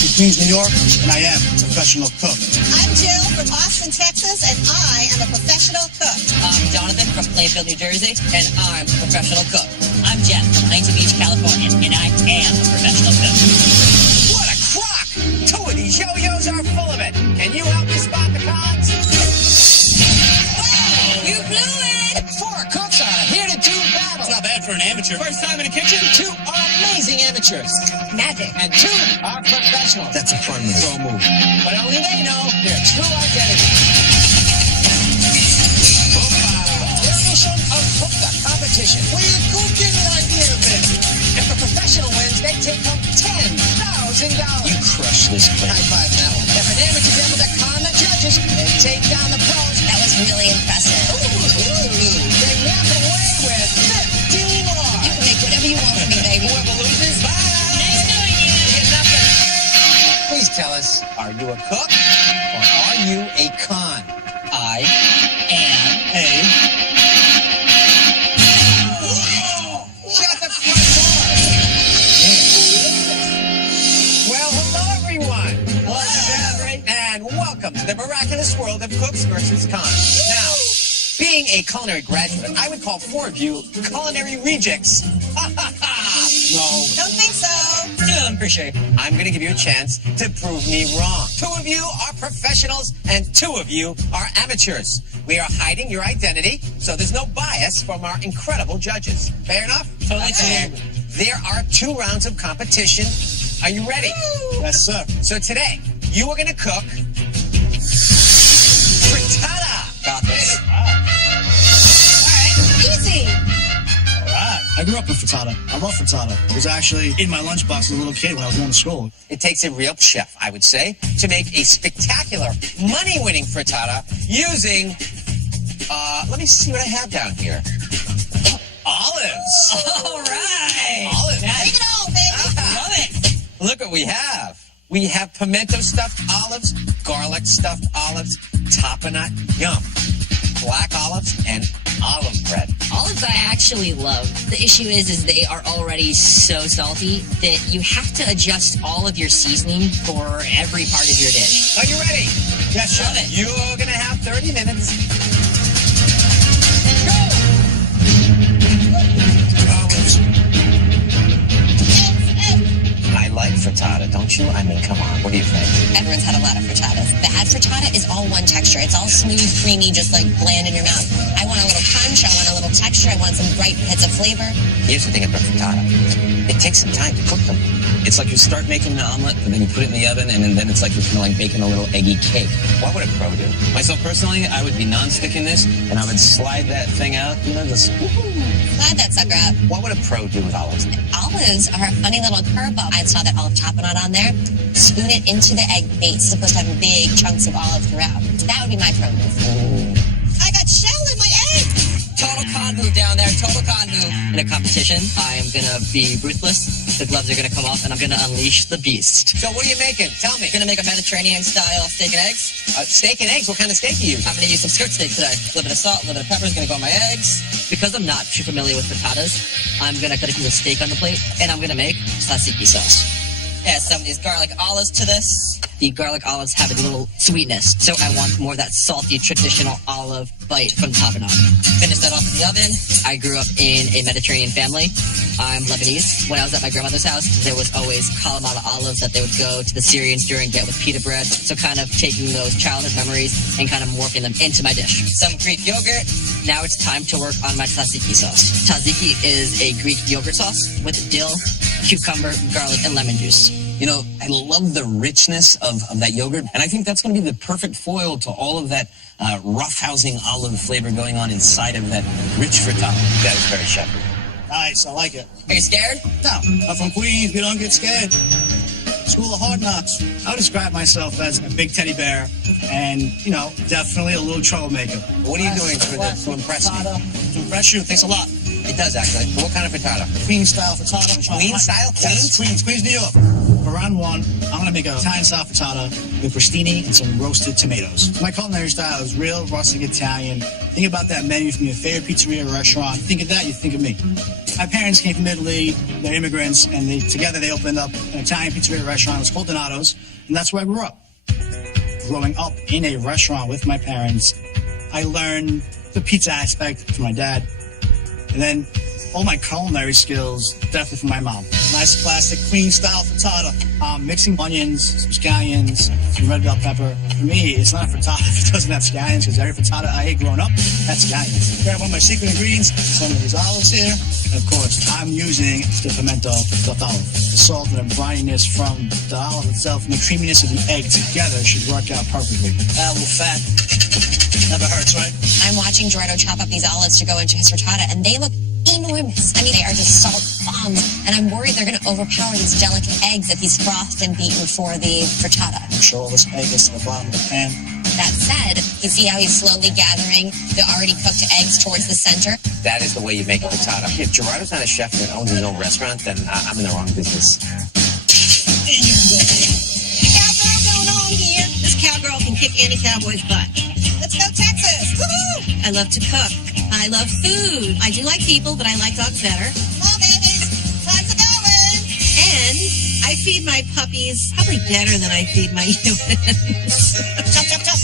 from Queens, New York, and I am a professional cook. I'm Jill from Austin, Texas, and I am a professional cook. I'm Jonathan from Plainfield, New Jersey, and I'm a professional cook. I'm Jeff from Huntington Beach, California, and I am a professional cook. What a crock! 2 of these yo-yos are full of it. Can you help me spot the cons? Wow! You blew it! 4 cooks are here to do battle. It's not bad for an amateur. First time in the kitchen, 2 are amazing amateurs. Magic. And 2 are professionals. That's a fun move. But only they know their true identity. Edition of Cook the Competition. Where you cooking right here, man? If the professional wins, they take home $10,000. You crush this place. High five that one. If an amateur's able to con the judges and take down the pros, That was really impressive. they walk away with 15 more. You can make whatever you want from me, baby. Whoever loses, bye. Nice knowing you. You get nothing. Please tell us, are you a cook or are you a con? I am A. Shut the front door. Well, hello, everyone. And welcome to the miraculous world of cooks versus cons. Now, being a culinary graduate, I would call 4 of you culinary rejects. No. Don't think so. doing pretty sure. I'm going to give you a chance to prove me wrong. 2 of you are professionals and 2 of you are amateurs. We are hiding your identity, so there's no bias from our incredible judges. Fair enough? Totally fair. There are 2 rounds of competition. Are you ready? Yes, sir. So today, you are going to cook frittata. Got this. Easy. All right. I grew up with frittata. I love frittata. It was actually in my lunchbox as a little kid when I was going to school. It takes a real chef, I would say, to make a spectacular, money-winning frittata using, let me see what I have down here. Olives. All right. Olives. Bring it on, baby. Love it. Look what we have. We have pimento stuffed olives, garlic stuffed olives, tapenade, yum, black olives, and olive bread. Olives I actually love. The issue is they are already so salty that you have to adjust all of your seasoning for every part of your dish. Are you ready? Yes, sir. Love it. You're going to have 30 minutes. Go! I like frittata, don't you? I mean, come on. What do you think? Everyone's had a lot of frittatas. Bad frittata is all one texture. It's all smooth, creamy, just like bland in your mouth. I want a little punch. I want a little texture. I want some bright hits of flavor. Here's the thing about frittata. It takes some time to cook them. It's like you start making an omelet, and then you put it in the oven, and then it's like you're kind of like baking a little eggy cake. What would a pro do? Myself personally, I would be non-sticking this, and I would slide that thing out, just Slide that sucker out. What would a pro do with olives? Olives are a funny little curveball. I saw that olive tapenade on there. Spoon it into the egg base. It's supposed to have big chunks of olive throughout. That would be my pro move. I got shell in my egg. Total con move down there. Total con move. In a competition, I am going to be ruthless. The gloves are going to come off, and I'm going to unleash the beast. So what are you making? Tell me. I'm going to make a Mediterranean-style steak and eggs. Steak and eggs? What kind of steak do you use? I'm going to use some skirt steak today. A little bit of salt, a little bit of pepper is going to go on my eggs. Because I'm not too familiar with frittatas, I'm going to cut a piece of steak on the plate, and I'm going to make tzatziki sauce. Add some of these garlic olives to this. The garlic olives have a little sweetness, so I want more of that salty, traditional olive bite from tapenade. Finish that off in the oven. I grew up in a Mediterranean family. I'm Lebanese. When I was at my grandmother's house, there was always Kalamata olives that they would go to the Syrians during get with pita bread. So kind of taking those childhood memories and kind of morphing them into my dish. Some Greek yogurt. Now it's time to work on my tzatziki sauce. Tzatziki is a Greek yogurt sauce with dill, cucumber, garlic, and lemon juice. You know, I love the richness of that yogurt, and I think that's going to be the perfect foil to all of that roughhousing olive flavor going on inside of that rich frittata. That is very chefy. Nice, I like it. Are you scared? No, I'm from Queens. We don't get scared. School of hard knocks. I would describe myself as a big teddy bear and, you know, definitely a little troublemaker. What are you doing to impress me? To impress you, it takes a lot. It does, actually. What kind of frittata? Queen style frittata. Queen style? Yes, Queens, New York. For round 1, I'm going to make a Italian-style frittata with crostini and some roasted tomatoes. My culinary style is real rustic Italian. Think about that menu from your favorite pizzeria or restaurant. Think of that, you think of me. My parents came from Italy. They're immigrants, and together they opened up an Italian pizzeria restaurant. It was called Donato's, and that's where I grew up. Growing up in a restaurant with my parents, I learned the pizza aspect from my dad, and then all my culinary skills definitely from my mom. Nice classic queen style frittata. Mixing onions, some scallions, some red bell pepper. For me, it's not a frittata if it doesn't have scallions, because every frittata I ate growing up had scallions. Grab one of my secret ingredients, some of these olives here. And of course, I'm using the pimento d'olive. The salt and the brininess from the olive itself and the creaminess of the egg together should work out perfectly. A little fat. Never hurts, right? I'm watching Gerardo chop up these olives to go into his frittata, and they look enormous. I mean, they are just salt bombs, and I'm worried they're going to overpower these delicate eggs that he's frothed and beaten for the frittata. Make sure all this egg gets to the bottom of the pan. That said, you see how he's slowly gathering the already cooked eggs towards the center? That is the way you make a frittata. If Gerardo's not a chef that owns his own restaurant, then I'm in the wrong business. Cowgirl going on here. This cowgirl can kick any cowboy's butt. Let's go Texas. Woo-hoo! I love to cook. I love food. I do like people, but I like dogs better. Come on, babies. Time to go in. And I feed my puppies probably better than I feed my humans. Chop, chop, chop.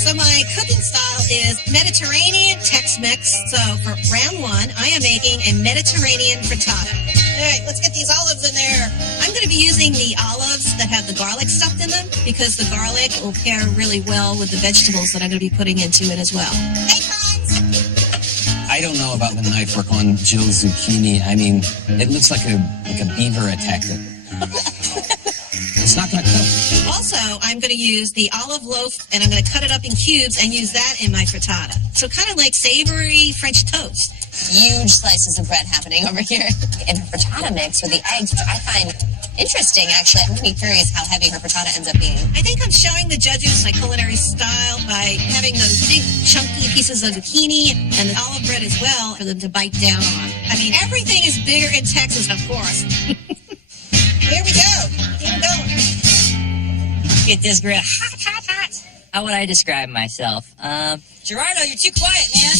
So my cooking style is Mediterranean Tex-Mex. So for round one, I am making a Mediterranean frittata. All right, let's get these olives in there. I'm going to be using the olives that have the garlic stuffed in them because the garlic will pair really well with the vegetables that I'm going to be putting into it as well. Hey, Cons! I don't know about the knife work on Jill's zucchini. I mean, it looks like a beaver attacked it. It's not going to cook. Also, I'm going to use the olive loaf and I'm going to cut it up in cubes and use that in my frittata. So kind of like savory French toast. Huge slices of bread happening over here. In her frittata mix with the eggs, which I find interesting, actually. I'm going to be curious how heavy her frittata ends up being. I think I'm showing the judges my culinary style by having those big chunky pieces of zucchini and the olive bread as well for them to bite down on. I mean, everything is bigger in Texas, of course. Here we go. Keep going. Get this grill hot, hot, hot. How would I describe myself? Gerardo, you're too quiet, man.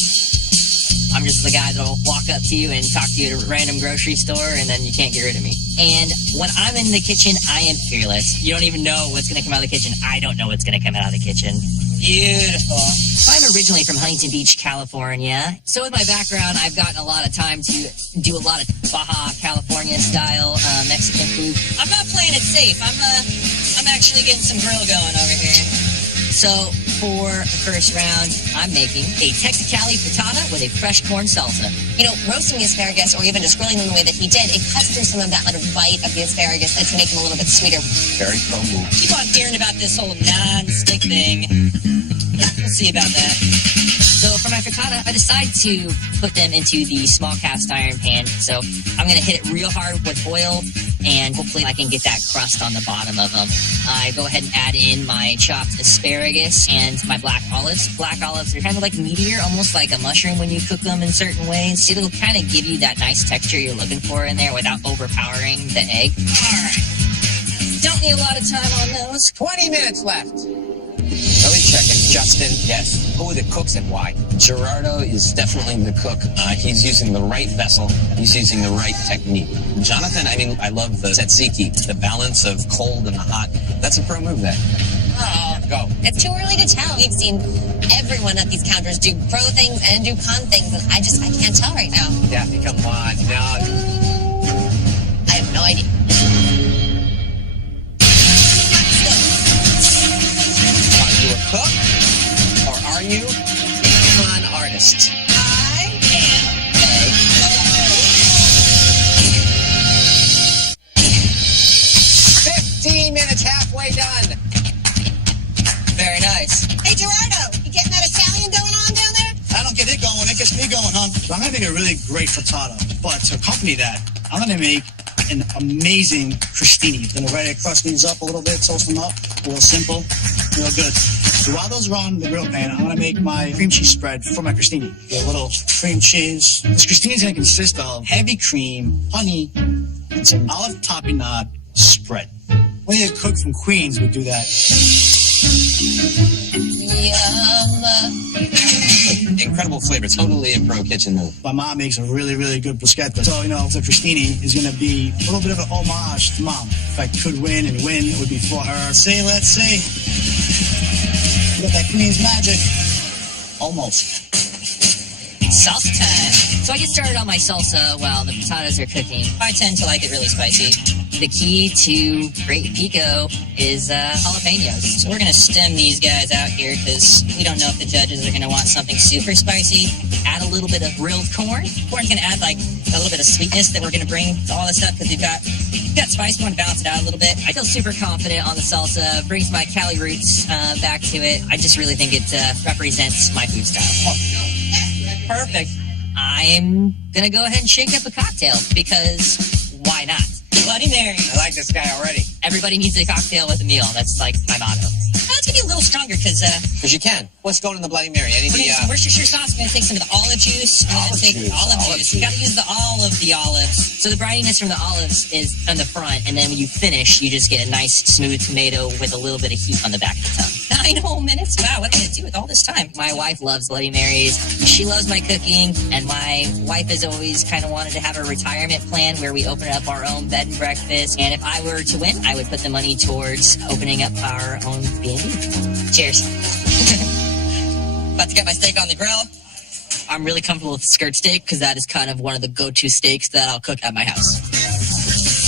I'm just the guy that'll walk up to you and talk to you at a random grocery store, and then you can't get rid of me. And when I'm in the kitchen, I am fearless. You don't even know what's going to come out of the kitchen. I don't know what's going to come out of the kitchen. Beautiful. I'm originally from Huntington Beach, California. So with my background, I've gotten a lot of time to do a lot of Baja California style Mexican food. I'm not playing it safe. I'm actually getting some grill going over here. So for the first round, I'm making a Texicali frittata with a fresh corn salsa. You know, roasting the asparagus or even just grilling them the way that he did, it cuts through some of that little bite of the asparagus that's make them a little bit sweeter. Very pro move. Keep on hearing about this whole non-stick thing. We'll see about that. So for my frittata, I decide to put them into the small cast iron pan. So I'm going to hit it real hard with oil, and hopefully I can get that crust on the bottom of them. I go ahead and add in my chopped asparagus and my black olives. Black olives are kind of like meatier, almost like a mushroom when you cook them in certain ways. It'll kind of give you that nice texture you're looking for in there without overpowering the egg. All right. Don't need a lot of time on those. 20 minutes left. Let me check it. Justin, yes. Who are the cooks and why? Gerardo is definitely the cook. He's using the right vessel. He's using the right technique. Jonathan, I mean, I love the tzatziki, the balance of cold and hot. That's a pro move there. Oh, Go. it's too early to tell. We've seen everyone at these counters do pro things and do con things, and I can't tell right now. Daphne, come on. No. I have no idea. Are you a cook or are you a con artist? I And egg. 15 minutes, halfway done. Very nice. Hey, Gerardo, you getting that Italian going on down there? I don't get it going, it gets me going, huh? So I'm going to make a really great frittata, but to accompany that, I'm going to make an amazing crostini. I'm going to ready to crust these up a little bit, toast them up, real simple, real good. So while those are on the grill pan, I'm going to make my cream cheese spread for my crostini. Get a little cream cheese. This crostini is going to consist of heavy cream, honey, and some olive tapenade spread. Only a cook from Queens would do that. Yum. Incredible flavor. Totally a pro kitchen move. My mom makes a really, really good bruschetta. So, the crostini is going to be a little bit of an homage to Mom. If I could win, it would be for her. Let's see. You got that Queen's magic. Almost. Salsa time. So I get started on my salsa while the potatoes are cooking. I tend to like it really spicy. The key to great pico is jalapenos. So we're going to stem these guys out here because we don't know if the judges are going to want something super spicy. Add a little bit of grilled corn. Corn's going to add like a little bit of sweetness that we're going to bring to all this stuff because we've got spice. We want to balance it out a little bit. I feel super confident on the salsa. Brings my Cali roots back to it. I just really think it represents my food style. Perfect. I'm gonna go ahead and shake up a cocktail because why not? Bloody Mary. I like this guy already. Everybody needs a cocktail with a meal. That's like my motto. It's gonna be a little stronger because you can. What's going in the Bloody Mary? Worcestershire sauce. I'm gonna take some of the olive juice. Olive juice. You gotta use the olives. So the brininess from the olives is on the front, and then when you finish, you just get a nice smooth tomato with a little bit of heat on the back of the tongue. 9 whole minutes? Wow, what did I do with all this time? My wife loves Bloody Marys. She loves my cooking, and my wife has always kind of wanted to have a retirement plan where we open up our own bed and breakfast. And if I were to win, I would put the money towards opening up our own B&B. Cheers. About to get my steak on the grill. I'm really comfortable with skirt steak because that is kind of one of the go-to steaks that I'll cook at my house.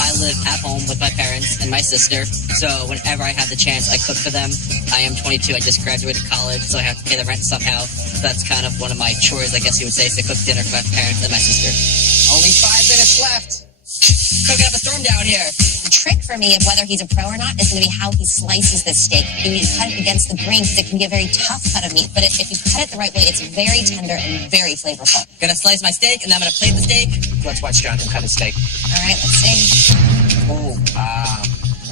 I live at home with my parents and my sister, so whenever I have the chance, I cook for them. I am 22. I just graduated college, so I have to pay the rent somehow. So that's kind of one of my chores, I guess you would say, is to cook dinner for my parents and my sister. Only 5 minutes left. Cooking up a storm down here. The trick for me of whether he's a pro or not is going to be how he slices this steak. You need to cut it against the grain because it can be a very tough cut of meat. But if you cut it the right way, it's very tender and very flavorful. Gonna slice my steak, and then I'm gonna plate the steak. Let's watch Jonathan cut his steak. All right, let's see. Oh,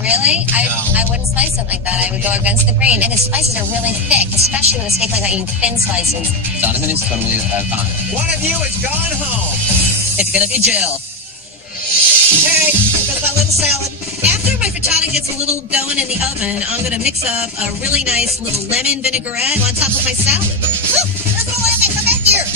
Really? I wouldn't slice it like that. I would go against the grain. And his slices are really thick, especially with a steak like that. You thin slices. Jonathan is totally fine. one of you has gone home. It's gonna be Jill. Hey, there's my little salad. After my frittata gets a little going in the oven, I'm going to mix up a really nice little lemon vinaigrette on top of my salad. Look, there's a lemon. Come back here.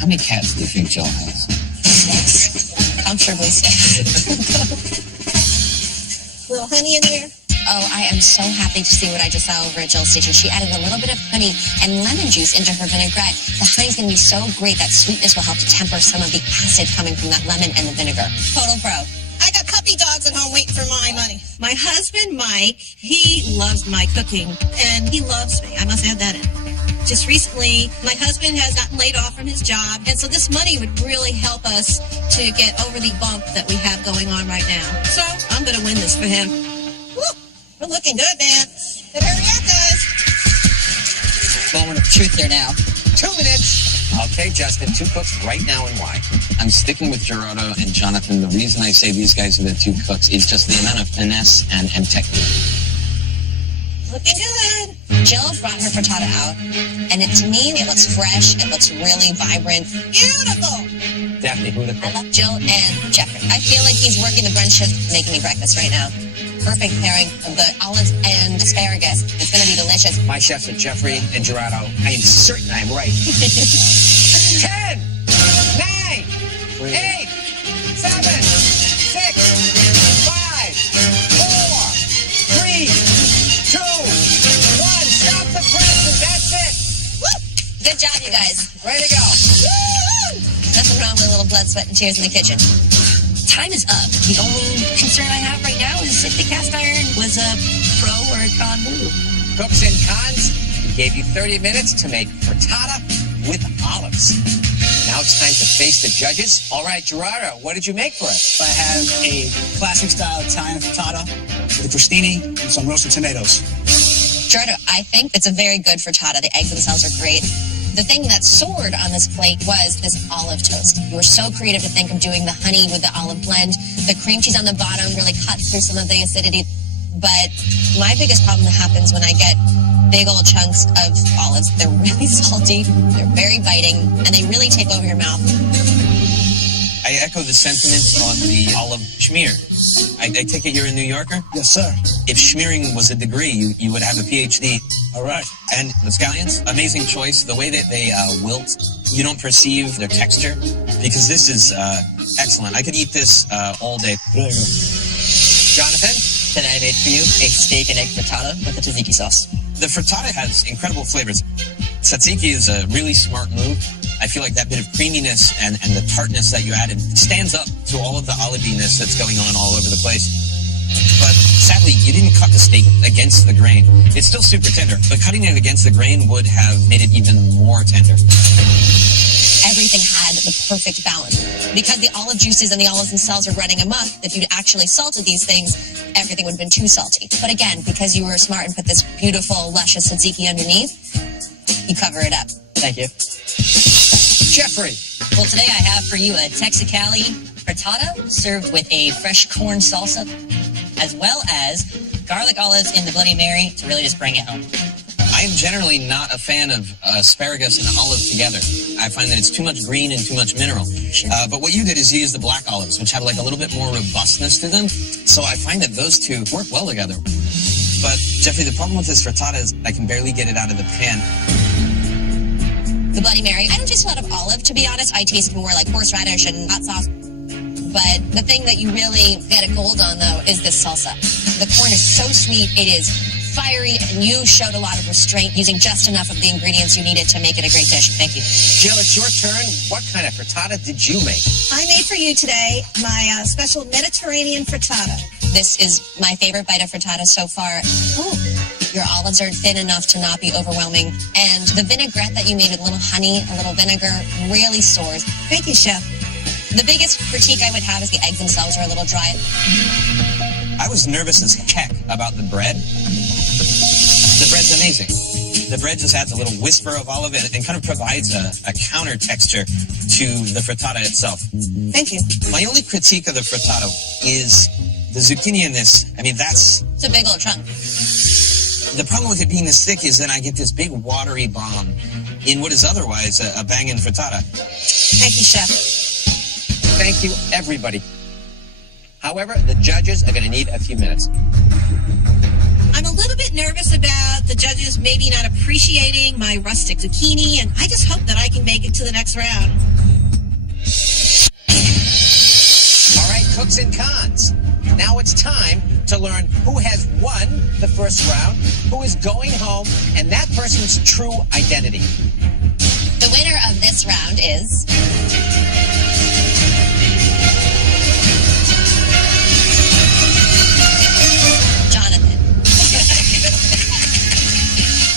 How many cats do you think Jill has? 6. Comfortably 6. Little honey in there. Oh, I am so happy to see what I just saw over at Jill's Station. She added a little bit of honey and lemon juice into her vinaigrette. The honey's going to be so great. That sweetness will help to temper some of the acid coming from that lemon and the vinegar. Total pro. I got puppy dogs at home waiting for my money. My husband, Mike, he loves my cooking, and he loves me. I must add that in. Just recently, my husband has gotten laid off from his job, and so this money would really help us to get over the bump that we have going on right now. So I'm going to win this for him. Woo, we're looking good, man. But hurry up, guys. Moment of truth here now. 2 minutes. Okay, Justin, 2 cooks right now and why? I'm sticking with Gerardo and Jonathan. The reason I say these guys are the 2 cooks is just the amount of finesse and technique. Looking good. Jill brought her frittata out, and to me, it looks fresh. It looks really vibrant. Beautiful. Daphne, who the I cook? love Jill and Jeffrey. I feel like he's working the brunch shift, making me breakfast right now. Perfect pairing of the olives and asparagus. It's going to be delicious. My chefs are Jeffrey and Gerardo. I am certain I'm right. 10, 9, 8, 7, 6, 5, 4, 3, 2, 1. Stop the press, and that's it. Woo! Good job, you guys. Ready to go. Woo! Nothing wrong with a little blood, sweat, and tears in the kitchen. Time is up. The only concern I have right now is if the cast iron was a pro or a con move. Cooks and cons, we gave you 30 minutes to make frittata with olives. Now it's time to face the judges. All right, Gerardo, what did you make for us? I have a classic style Italian frittata with a crostini and some roasted tomatoes. Gerardo, I think it's a very good frittata. The eggs themselves are great. The thing that soared on this plate was this olive toast. You were so creative to think of doing the honey with the olive blend. The cream cheese on the bottom really cuts through some of the acidity. But my biggest problem happens when I get big old chunks of olives. They're really salty, they're very biting, and they really take over your mouth. I echo the sentiments on the olive schmear. I take it you're a New Yorker? Yes, sir. If schmearing was a degree, you would have a PhD. All right. And the scallions, amazing choice. The way that they wilt, you don't perceive their texture, because this is excellent. I could eat this all day. There you go. Jonathan? Today I made for you a steak and egg frittata with a tzatziki sauce. The frittata has incredible flavors. Tzatziki is a really smart move. I feel like that bit of creaminess and the tartness that you added stands up to all of the oliviness that's going on all over the place. But sadly, you didn't cut the steak against the grain. It's still super tender, but cutting it against the grain would have made it even more tender. Everything had the perfect balance. Because the olive juices and the olives themselves are running amok, if you'd actually salted these things, everything would have been too salty. But again, because you were smart and put this beautiful, luscious tzatziki underneath, you cover it up. Thank you. Jeffrey? Well, today I have for you a Texicali frittata served with a fresh corn salsa, as well as garlic olives in the Bloody Mary to really just bring it home. I am generally not a fan of asparagus and olive together. I find that it's too much green and too much mineral. Sure. But what you did is you used the black olives, which have like a little bit more robustness to them. So I find that those two work well together. But Jeffrey, the problem with this frittata is I can barely get it out of the pan. The Bloody Mary, I don't taste a lot of olive, to be honest. I taste more like horseradish and hot sauce. But the thing that you really get a gold on, though, is this salsa. The corn is so sweet. It is fiery, and you showed a lot of restraint using just enough of the ingredients you needed to make it a great dish. Thank you. Jill, it's your turn. What kind of frittata did you make? I made for you today my special Mediterranean frittata. This is my favorite bite of frittata so far. Ooh, your olives are thin enough to not be overwhelming. And the vinaigrette that you made with a little honey, a little vinegar, really soars. Thank you, Chef. The biggest critique I would have is the eggs themselves are a little dry. I was nervous as heck about the bread. The bread's amazing. The bread just adds a little whisper of olive and kind of provides a counter texture to the frittata itself. Thank you. My only critique of the frittata is the zucchini in this. I mean, that's... It's a big old chunk. The problem with it being this thick is then I get this big watery bomb in what is otherwise a banging frittata. Thank you, Chef. Thank you, everybody. However, the judges are going to need a few minutes. I'm a little bit nervous about the judges maybe not appreciating my rustic zucchini, and I just hope that I can make it to the next round. All right, cooks and cons. Now it's time to learn who has won the first round, who is going home, and that person's true identity. The winner of this round is...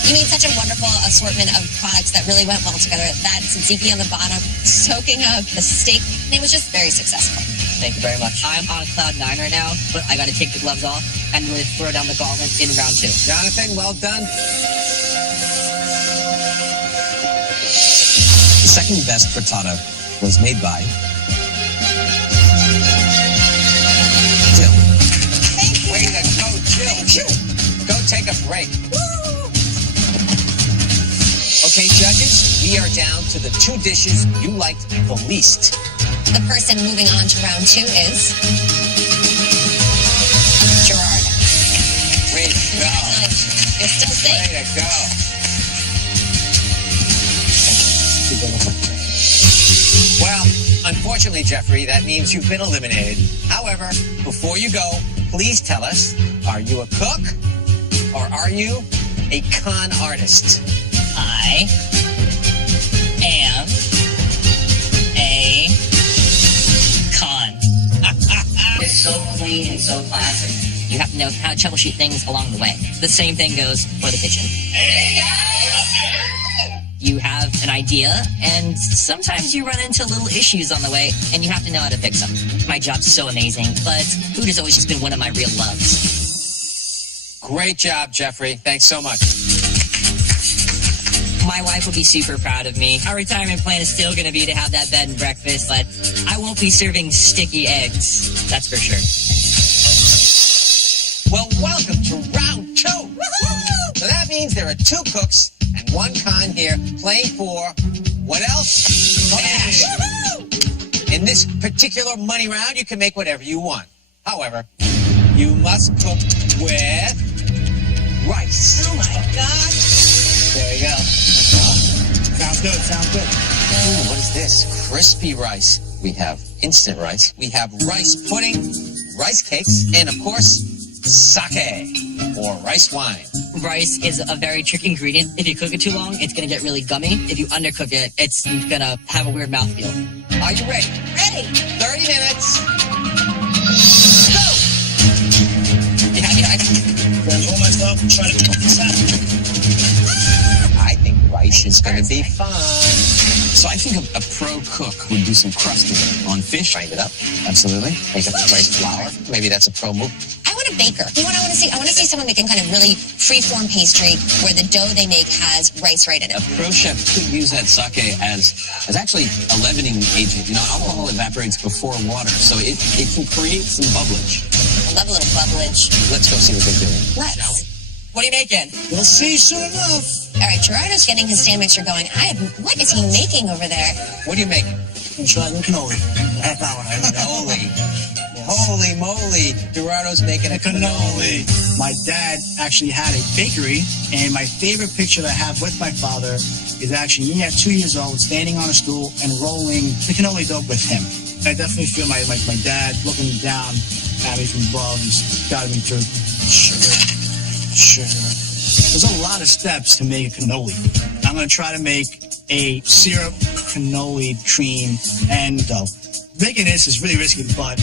You made such a wonderful assortment of products that really went well together. That tzatziki on the bottom, soaking up the steak. It was just very successful. Thank you very much. I'm on cloud 9 right now, but I got to take the gloves off and really throw down the gauntlet in round 2. Jonathan, well done. The second best frittata was made by Jill. Thank you. Way to go, Jill. Go take a break. Okay, judges, we are down to the 2 dishes you liked the least. The person moving on to round 2 is... Gerard. Way to go. Congratulations. You're still safe. Way to go. Well, unfortunately, Jeffrey, that means you've been eliminated. However, before you go, please tell us, are you a cook or are you a con artist? I am a con. It's so clean and so classic. You have to know how to troubleshoot things along the way. The same thing goes for the kitchen. You have an idea, and sometimes you run into little issues on the way, and you have to know how to fix them. My job's so amazing, but food has always just been one of my real loves. Great job, Jeffrey. Thanks so much. My wife will be super proud of me. Our retirement plan is still going to be to have that bed and breakfast, but I won't be serving sticky eggs. That's for sure. Well, welcome to round 2. Woo-hoo! So that means there are 2 cooks and 1 con here playing for what else? Cash. In this particular money round, you can make whatever you want. However, you must cook with rice. Oh my gosh. There you go. Sounds good, sounds good. Ooh, what is this? Crispy rice. We have instant rice. We have rice pudding, rice cakes, and of course, sake, or rice wine. Rice is a very tricky ingredient. If you cook it too long, it's going to get really gummy. If you undercook it, it's going to have a weird mouthfeel. Are you ready? Ready. 30 minutes. Go! You happy, guys? Grab all my stuff and try to cook this out. I think rice is going to be fun. So I think a pro cook would do some crusting on fish. Grind it up. Absolutely. Make up the rice flour. Maybe that's a pro move. I want a baker. You know what I want to see? I want to see someone making kind of really free-form pastry where the dough they make has rice right in it. A pro chef could use that sake as actually a leavening agent. You know, alcohol evaporates before water, so it can create some bubblage. I love a little bubblage. Let's go see what they're doing. Let's. What are you making? You'll see soon enough. All right, Gerardo's getting his stand mixture going. What is he making over there? What are you making? I'm trying the cannoli. Half hour. Cannoli. Holy moly. Gerardo's making a cannoli. My dad actually had a bakery, and my favorite picture that I have with my father is actually me at 2 years old standing on a stool and rolling the cannoli dough with him. I definitely feel my dad looking down at me from above. He's guiding me through sugar. There's a lot of steps to make a cannoli. I'm going to try to make a syrup, cannoli, cream, and dough. Making this is really risky, but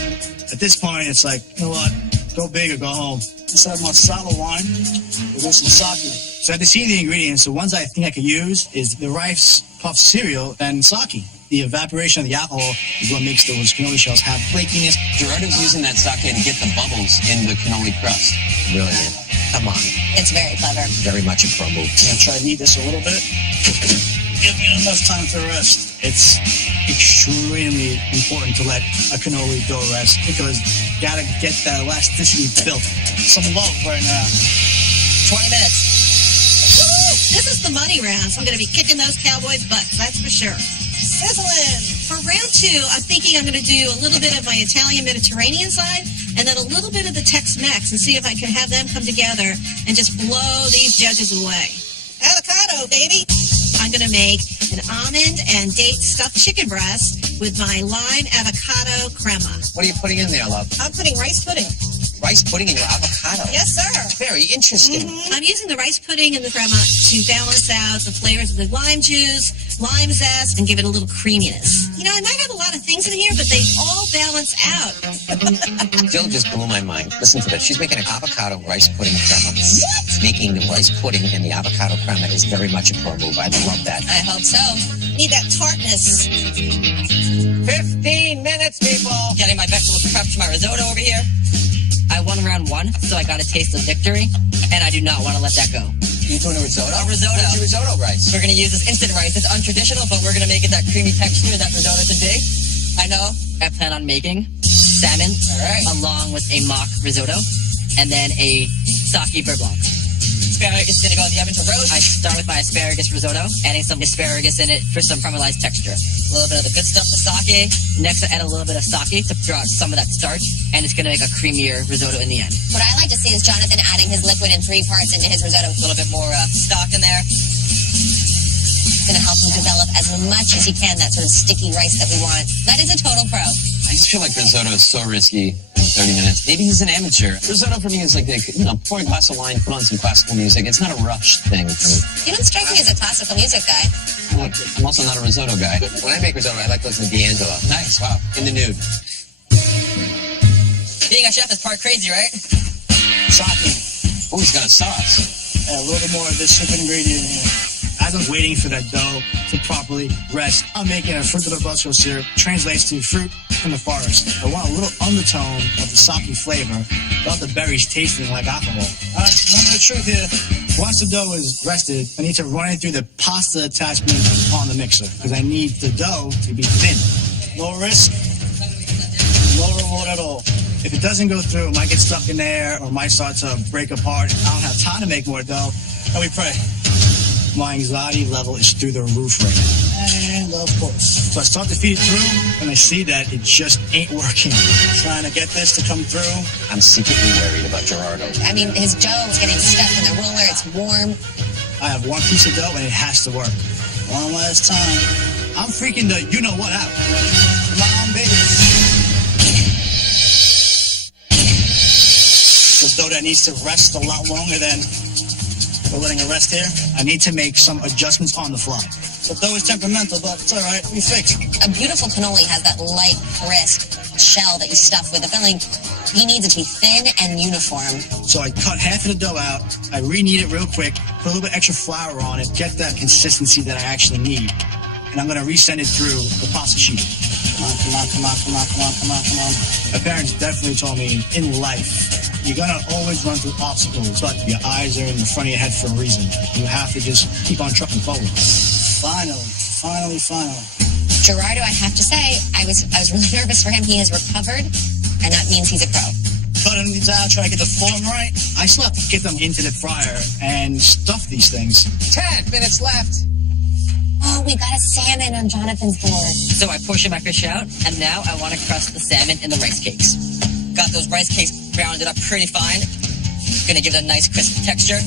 at this point, it's like, you know what? Go big or go home. Just have Marsala wine with some sake. So I have to see the ingredients. The ones I think I could use is the rice puff cereal and sake. The evaporation of the alcohol is what makes those cannoli shells have flakiness. Gerardo's using that sake to get the bubbles in the cannoli crust. Brilliant. Come on. It's very clever. Very much a pro move. I'm going to try to knead this a little bit. Give me enough time to rest. It's extremely important to let a cannoli dough rest because you got to get that elasticity built. Some love right now. 20 minutes. Woo! This is the money round, so I'm going to be kicking those Cowboys' butts, that's for sure. Sizzling. For round 2, I'm thinking I'm going to do a little bit of my Italian Mediterranean side and then a little bit of the Tex-Mex and see if I can have them come together and just blow these judges away. Avocado, baby. I'm going to make an almond and date stuffed chicken breast with my lime avocado crema. What are you putting in there, love? I'm putting rice pudding. Rice pudding in your avocado. Yes, sir. Very interesting. I'm using the rice pudding and the crema to balance out the flavors of the lime juice, lime zest, and give it a little creaminess. You know, I might have a lot of things in here, but they all balance out. Jill just blew my mind. Listen to this. She's making an avocado rice pudding crema. What? Making the rice pudding and the avocado crema is very much a pro move. I love that. I hope so. Need that tartness. 15 minutes, people. Getting my vegetable prep to my risotto over here. I won round 1, so I got a taste of victory, and I do not want to let that go. You doing a risotto? A risotto. What's your risotto rice? We're going to use this instant rice. It's untraditional, but we're going to make it that creamy texture that risotto should be. I know. I plan on making salmon along with a mock risotto and then a sake beurre blanc. Asparagus is going to go in the oven to roast. I start with my asparagus risotto, adding some asparagus in it for some caramelized texture. A little bit of the good stuff, the sake. Next, I add a little bit of sake to draw out some of that starch, and it's going to make a creamier risotto in the end. What I like to see is Jonathan adding his liquid in 3 parts into his risotto. A little bit more stock in there. It's going to help him develop as much as he can that sort of sticky rice that we want. That is a total pro. I just feel like risotto is so risky in 30 minutes. Maybe he's an amateur. Risotto for me is like, pour a glass of wine, put on some classical music. It's not a rushed thing for me. You don't strike me as a classical music guy. I'm also not a risotto guy. When I make risotto, I like to listen to D'Angelo. Nice, wow. In the nude. Being a chef is part crazy, right? Sake. Oh, he's got a sauce. Add a little bit more of this secret ingredient in here. As I'm waiting for that dough to properly rest, I'm making a fruit de Tabasco syrup. Translates to fruit from the forest. I want a little undertone of the sake flavor without the berries tasting like alcohol. Moment of truth here. Once the dough is rested, I need to run it through the pasta attachment on the mixer because I need the dough to be thin. Low risk, low reward at all. If it doesn't go through, it might get stuck in there or might start to break apart. I don't have time to make more dough. And we pray. My anxiety level is through the roof right now. And of course. So I start to feed it through, and I see that it just ain't working. Trying to get this to come through. I'm secretly worried about Gerardo. I mean, his dough is getting stuck in the roller. It's warm. I have one piece of dough, and it has to work. One last time. I'm freaking the you-know-what out. Come on, baby. It's a dough that needs to rest a lot longer than we're letting it rest here. I need to make some adjustments on the fly. The dough is temperamental, but it's all right. We fix it. A beautiful cannoli has that light, crisp shell that you stuff with the filling. He needs it to be thin and uniform. So I cut half of the dough out. I re-knead it real quick. Put a little bit extra flour on it. Get that consistency that I actually need. And I'm going to resend it through the pasta sheet. Come on. My parents definitely told me in life, you're going to always run through obstacles, but your eyes are in the front of your head for a reason. You have to just keep on trucking forward. Finally. Gerardo, I have to say, I was really nervous for him. He has recovered, and that means he's a pro. Cutting these out, try to get the form right. I still have to get them into the fryer and stuff these things. 10 minutes left. Oh, we got a salmon on Jonathan's board. So I portion my fish out, and now I want to crust the salmon in the rice cakes. Got those rice cakes rounded up pretty fine. Gonna give it a nice crisp texture.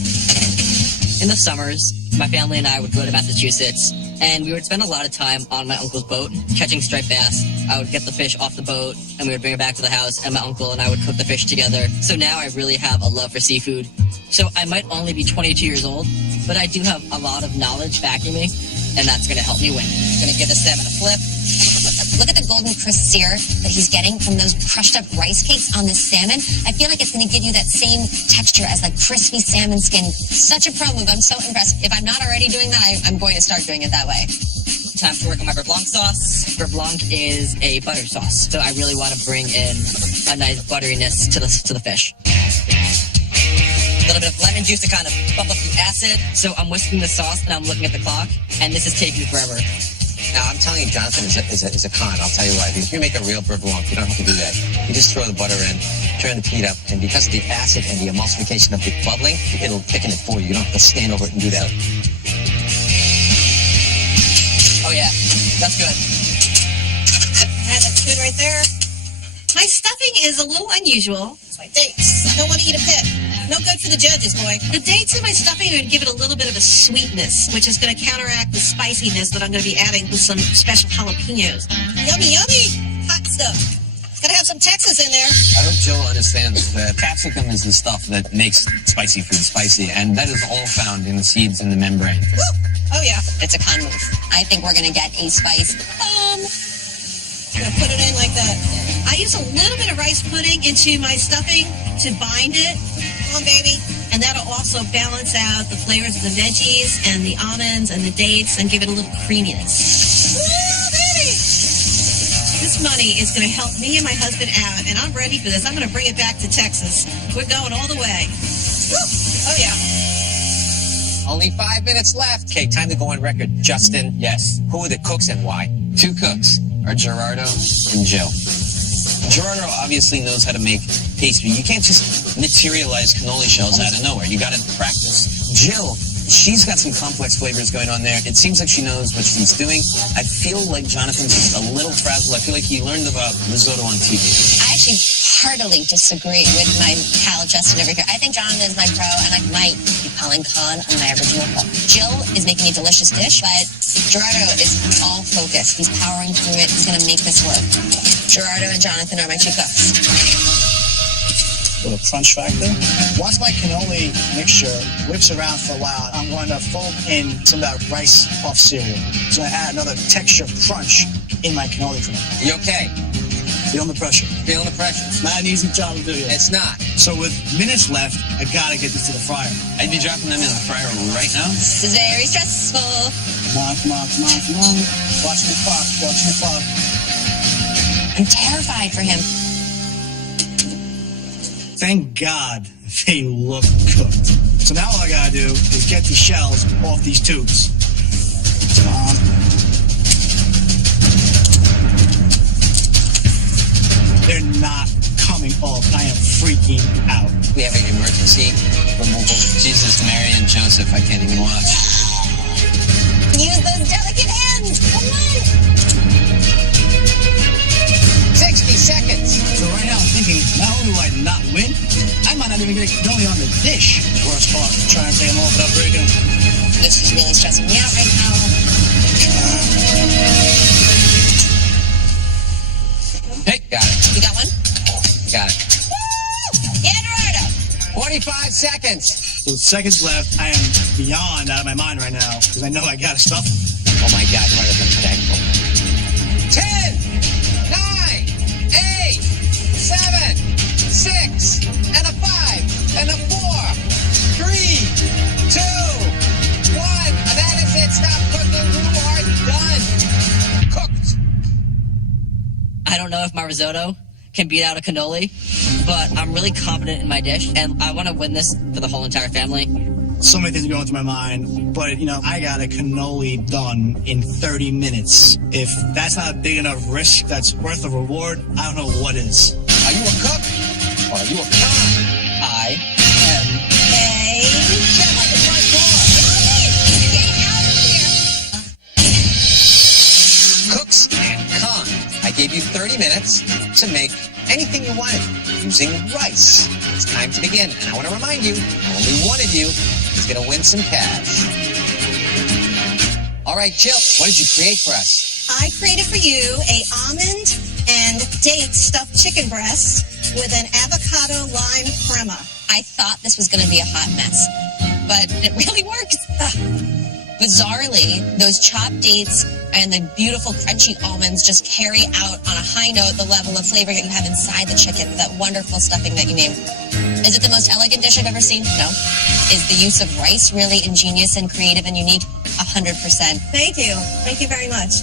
In the summers, my family and I would go to Massachusetts, and we would spend a lot of time on my uncle's boat, catching striped bass. I would get the fish off the boat, and we would bring it back to the house, and my uncle and I would cook the fish together. So now I really have a love for seafood. So I might only be 22 years old, but I do have a lot of knowledge backing me, and that's gonna help me win. Gonna give the salmon a flip. Look at the golden crisp sear that he's getting from those crushed up rice cakes on this salmon. I feel like it's going to give you that same texture as like crispy salmon skin. Such a pro move. I'm so impressed. If I'm not already doing that, I'm going to start doing it that way. Time to work on my beurre blanc sauce. Beurre blanc is a butter sauce, so I really want to bring in a nice butteriness to the fish. A little bit of lemon juice to kind of bump up the acid. So I'm whisking the sauce and I'm looking at the clock, and this is taking forever. Now, I'm telling you, Jonathan is a con. I'll tell you why. If you make a real beurre blanc, you don't have to do that. You just throw the butter in, turn the heat up, and because of the acid and the emulsification of the bubbling, it'll thicken it for you. You don't have to stand over it and do that. Oh yeah, that's good. That's good right there. My stuffing is a little unusual. It's my dates. Don't want to eat a pit. No good for the judges, boy. The dates in my stuffing are going to give it a little bit of a sweetness, which is going to counteract the spiciness that I'm going to be adding with some special jalapenos. Yummy, yummy. Hot stuff. It's got to have some Texas in there. I hope Jill understands that capsicum is the stuff that makes spicy food spicy, and that is all found in the seeds in the membrane. Woo. Oh, yeah. It's a con move. I think we're going to get a spice bomb. I'm going to put it in like that. I use a little bit of rice pudding into my stuffing to bind it. Come on, baby. And that'll also balance out the flavors of the veggies and the almonds and the dates and give it a little creaminess. Woo, baby! This money is going to help me and my husband out, and I'm ready for this. I'm going to bring it back to Texas. We're going all the way. Woo! Oh, yeah. Only 5 minutes left. Okay, time to go on record. Justin, yes. Who are the cooks and why? 2 cooks are Gerardo and Jill. Gerardo obviously knows how to make pastry. You can't just materialize cannoli shells out of nowhere. You got to practice. Jill, she's got some complex flavors going on there. It seems like she knows what she's doing. I feel like Jonathan's just a little frazzled. I feel like he learned about risotto on TV. I actually heartily disagree with my pal Justin over here. I think Jonathan is my pro, and I might be calling con on my original cook. Jill is making a delicious dish, but Gerardo is all focused. He's powering through it. He's going to make this work. Gerardo and Jonathan are my 2 cooks. Little crunch factor. Once my cannoli mixture whips around for a while, I'm going to fold in some of that rice puff cereal. It's going to add another texture of crunch in my cannoli cream. You okay? Feeling the pressure. Feeling the pressure? Not an easy job to do yet. It's not. So with minutes left, I gotta get this to the fryer. I'd be dropping them in the fryer right now. This is very stressful. Come on. Watch the clock. I'm terrified for him. Thank God they look cooked. So now all I gotta do is get these shells off these tubes. Come on. They're not coming off. I am freaking out. We have an emergency removal. Jesus, Mary, and Joseph, I can't even watch. use those delicate hands. Come on. 60 seconds. So right now I'm thinking, not only will I not win, I might not even get a cannoli on the dish. Worst part, trying to take them all without breaking them. This is really stressing me out right now. Hey, got it. You got one? Got it. Yeah, Gerardo. 25 seconds. So with seconds left, I am beyond out of my mind right now because I know I got to stuff them. Oh my God, you're going to thankful. 10, 9, 8, 7, 6, and a 5, and a 4, 3, 2, 1. That is it. Stop cooking. You are done. Cooked. I don't know if my risotto can beat out a cannoli, but I'm really confident in my dish, and I want to win this for the whole entire family. So many things are going through my mind, but I got a cannoli done in 30 minutes. If that's not a big enough risk that's worth a reward, I don't know what is. Are you a cook or are you a con? I am Hey. Check out the front door. Get out of here. Cooks and cons. I gave you 30 minutes to make anything you wanted using rice. It's time to begin, and I want to remind you, only one of you is going to win some cash. All right, Jill, what did you create for us? I created for you a almond and date stuffed chicken breast with an avocado lime crema. I thought this was going to be a hot mess, but it really works. Bizarrely, those chopped dates and the beautiful crunchy almonds just carry out on a high note the level of flavor that you have inside the chicken, that wonderful stuffing that you named. Is it the most elegant dish I've ever seen? No. Is the use of rice really ingenious and creative and unique? 100%. Thank you. Thank you very much.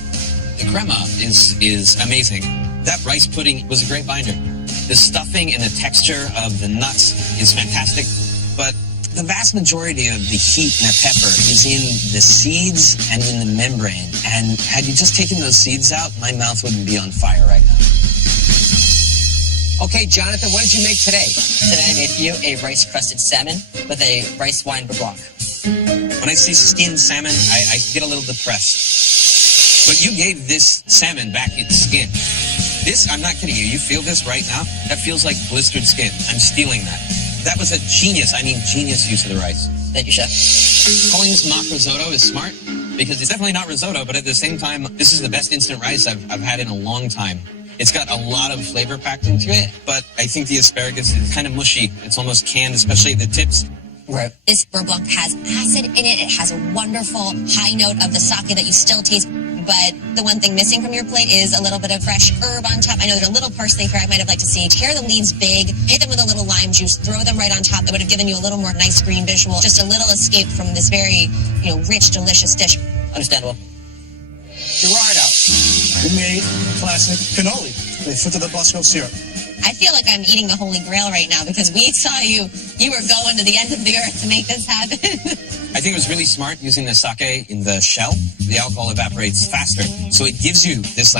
The crema is amazing. That rice pudding was a great binder. The stuffing and the texture of the nuts is fantastic, but the vast majority of the heat in a pepper is in the seeds and in the membrane. And had you just taken those seeds out, my mouth wouldn't be on fire right now. Okay, Jonathan, what did you make today? Today I made for you a rice-crusted salmon with a rice wine blanc. When I see skinned salmon, I get a little depressed. But you gave this salmon back its skin. This, I'm not kidding you. You feel this right now? That feels like blistered skin. I'm stealing that. That was a genius use of the rice. Thank you, Chef. Calling this mock risotto is smart because it's definitely not risotto, but at the same time, this is the best instant rice I've had in a long time. It's got a lot of flavor packed into it, but I think the asparagus is kind of mushy. It's almost canned, especially at the tips. Right. This beurre blanc has acid in it. It has a wonderful high note of the sake that you still taste. But the one thing missing from your plate is a little bit of fresh herb on top. I know there's a little parsley here I might have liked to see. Tear the leaves big, hit them with a little lime juice, throw them right on top. That would have given you a little more nice green visual. Just a little escape from this very, rich, delicious dish. Understandable. Gerardo. We made classic cannoli. They fit to the Bosco syrup. I feel like I'm eating the Holy Grail right now because we saw you were going to the end of the earth to make this happen. I think it was really smart using the sake in the shell. The alcohol evaporates faster, so it gives you this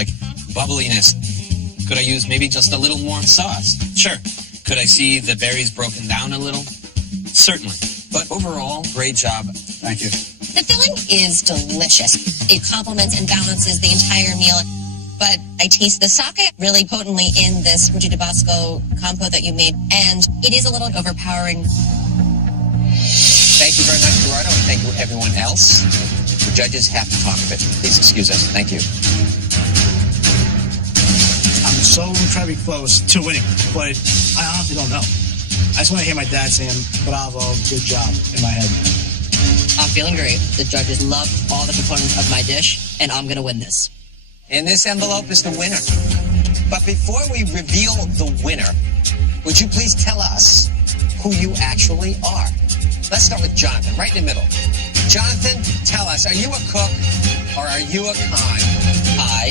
bubbliness. Could I use maybe just a little more sauce? Sure. Could I see the berries broken down a little? Certainly. But overall, great job. Thank you. The filling is delicious. It complements and balances the entire meal. But I taste the sake really potently in this Ruti di Bosco compote that you made, and it is a little overpowering. Thank you very much, Gerardo, and thank you everyone else. The judges have to talk a bit. Please excuse us. Thank you. I'm so incredibly close to winning, but I honestly don't know. I just want to hear my dad saying, bravo, good job, in my head. I'm feeling great. The judges love all the components of my dish, and I'm going to win this. And this envelope is the winner. But before we reveal the winner, would you please tell us who you actually are? Let's start with Jonathan, right in the middle. Jonathan, tell us, are you a cook or are you a con? I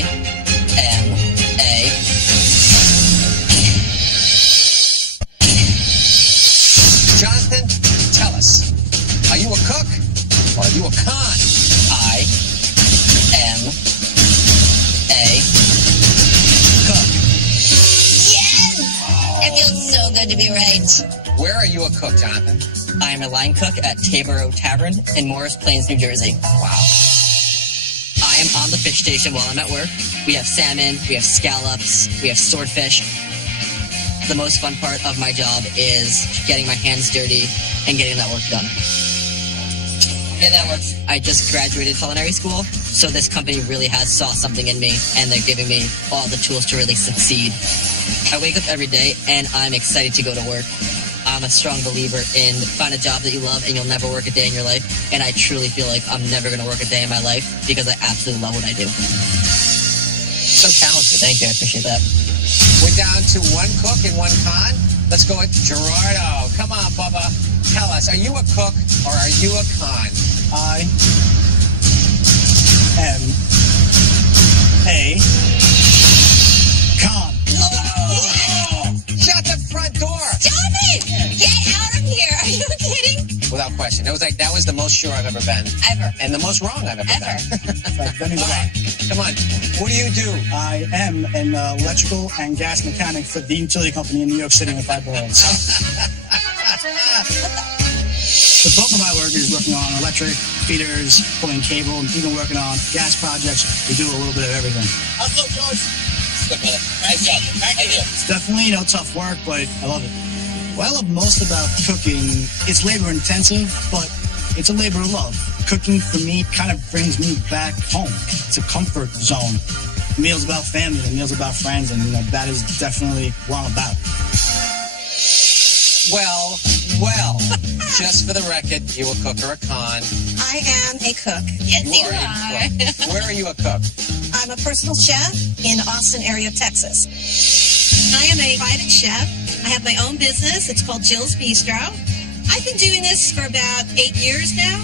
am a... Jonathan, tell us, are you a cook or are you a con? I am a cook. Yes! It feels so good to be right. Where are you a cook, Jonathan? I am a line cook at Tabor Tavern in Morris Plains, New Jersey. Wow. I am on the fish station while I'm at work. We have salmon, we have scallops, we have swordfish. The most fun part of my job is getting my hands dirty and getting that work done. Yeah, that works. I just graduated culinary school, so this company really has saw something in me, and they're giving me all the tools to really succeed. I wake up every day, and I'm excited to go to work. I'm a strong believer in find a job that you love, and you'll never work a day in your life. And I truly feel like I'm never going to work a day in my life because I absolutely love what I do. So talented. Thank you. I appreciate that. We're down to one cook and one con. Let's go with Gerardo. Come on, Bubba. Tell us, are you a cook or are you a con? I am a con. Shut the front door. Stop it! Get out of here! Are you kidding? Without question. It was like, that was the most sure I've ever been. Ever. And the most wrong I've ever been. Like, that means a All lot. right, come on. What do you do? I am an electrical and gas mechanic for the utility company in New York City in the 5 boroughs. The bulk of my work is working on electric, feeders, pulling cable, and even working on gas projects. We do a little bit of everything. How's it, George? Good, brother. Nice job. Thank you. It's definitely, tough work, but I love it. What I love most about cooking, it's labor intensive, but it's a labor of love. Cooking for me kind of brings me back home. It's a comfort zone. The meal's about family, the meal's about friends, and that is definitely what I'm about. Well, just for the record, you a cook or a con? I am a cook. Yes, You you are a are. cook. Where are you a cook? I'm a personal chef in Austin area, Texas. I am a private chef. I have my own business. It's called Jill's Bistro. I've been doing this for about 8 years now.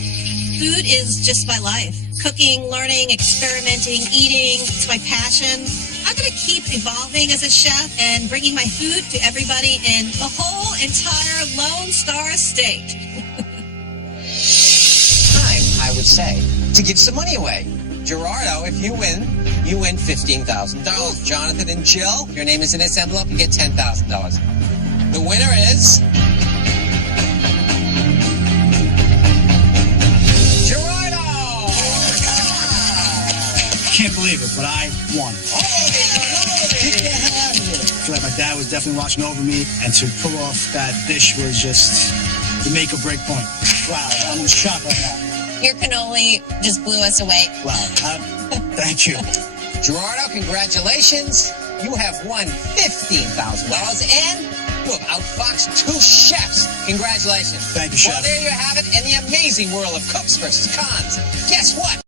Food is just my life. Cooking, learning, experimenting, eating. It's my passion. I'm going to keep evolving as a chef and bringing my food to everybody in the whole entire Lone Star State. Time, I would say, to give some money away. Gerardo, if you win $15,000. Jonathan and Jill, your name is in this envelope, you get $10,000. The winner is Gerardo! Can't believe it, but I won. Get the hell out of here. I feel like my dad was definitely watching over me, and to pull off that dish was just the make or break point. Wow, I'm in shock right now. Your cannoli just blew us away. Wow, thank you. Gerardo, congratulations. You have won $15,000 and you have outfoxed 2 chefs. Congratulations. Thank you, Chef. Well, there you have it in the amazing world of cooks versus cons. Guess what?